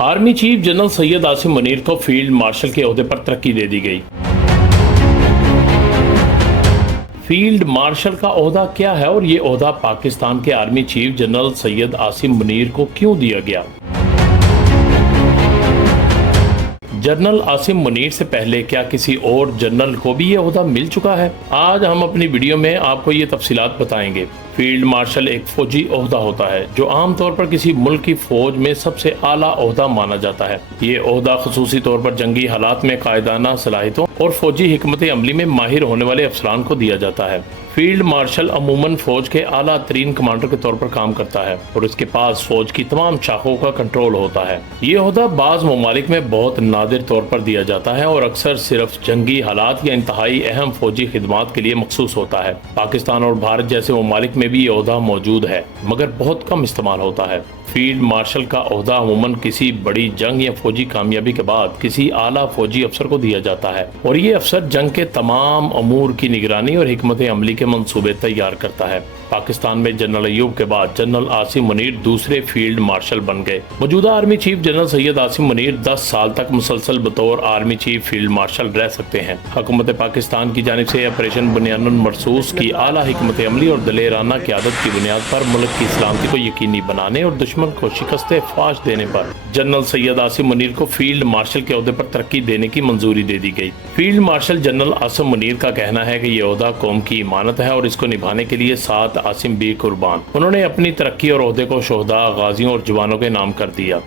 Army chief general Syed Asim Munir को field marshal के ओहदे पर तरक्की दे दी गई। फील्ड मार्शल का ओहदा क्या है और ये ओहदा पाकिस्तान के army chief general Syed Asim Munir को क्यों दिया गया? जनरल आसिम मुनीर से पहले क्या किसी और जनरल को भी ये ओहदा मिल चुका है? आज हम अपनी वीडियो में आपको ये तफसीलात बताएंगे। फील्ड मार्शल एक फौजी ओहदा होता है जो आमतौर पर किसी मुल्क की फौज में सबसे आला ओहदा माना जाता है। ये ओहदा खसूसी तौर पर जंगी हालात में कायदाना सलाहियतों और फौजी हिकमत अमली में माहिर होने वाले अफसरान को दिया जाता है। फील्ड मार्शल अमूमन फौज के आला तरीन कमांडर के तौर पर काम करता है और इसके पास फौज की तमाम शाखों का कंट्रोल होता है। ये ओहदा बाज ममालिक में बहुत नादिर तौर पर दिया जाता है और अक्सर सिर्फ जंगी हालात या इंतहाई अहम फौजी खिदमात के लिए मखसूस होता है। पाकिस्तान और भारत जैसे ममालिक में भी ये ओहदा मौजूद है मगर बहुत कम इस्तेमाल होता है। फील्ड मार्शल का ओहदा अमूमन किसी बड़ी जंग या फौजी कामयाबी के बाद किसी आला फौजी अफसर को दिया जाता है और ये अफसर जंग के तमाम अमूर की निगरानी और हिकमत अमली के मंसूबे तैयार करता है। पाकिस्तान में जनरल अयूब के बाद जनरल आसिम मुनीर दूसरे फील्ड मार्शल बन गए। मौजूदा army chief general Syed Asim Munir 10 साल तक मुसलसल बतौर आर्मी चीफ फील्ड मार्शल रह सकते हैं। हुकूमत पाकिस्तान की जानिब से ऑपरेशन बुनियानुल मरसूस की आला हिकमत अमली और दलेराना क़यादत की बुनियाद पर मुल्क की सलामती को यकीनी बनाने और दुश्मन को शिकस्त फाश देने पर जनरल सैयद आसिम मुनीर को फील्ड मार्शल के ओहदे पर तरक्की देने की मंजूरी दे दी गई। Field marshal general Asim Munir का कहना है कि ये ओहदा कौम की इमानत है और इसको निभाने के लिए 7 आसिम भी कुर्बान। उन्होंने अपनी तरक्की और ओहदे को शोहदा, गाजियों और जवानों के नाम कर दिया।